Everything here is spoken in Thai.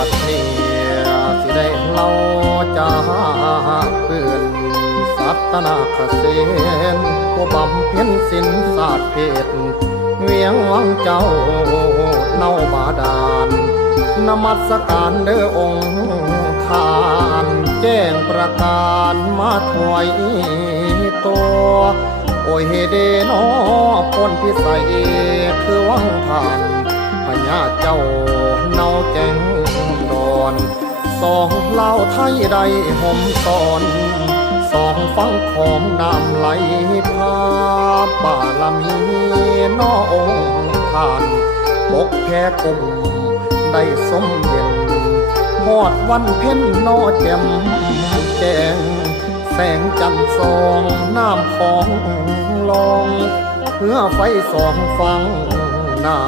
บัดนี้สิได้เล่าจากเพื่อนสัตนาคเสนผู้บำเพ็ญศีลศาสตร์เพศเวียงวังเจ้าเนาบาดาลนมัสการเด้อองค์ทานแจ้งประการมาถวายตัวโอ้ยเฮเดนอพ้นพิสัยคือวังผ่านพญาเจ้าเนาแก่งดอนสองเล่าไทยใดห่มสอนสองฟังของน้ำไหลพาบารมีนอองค์ผ่านปกแพ้กลุ่มได้สมเย็นหอดวันเพ็ญนอแจ่มแจ้งแสงจันทร์ส่องน้ำของลองเพื่อไฟสองฟังหน้า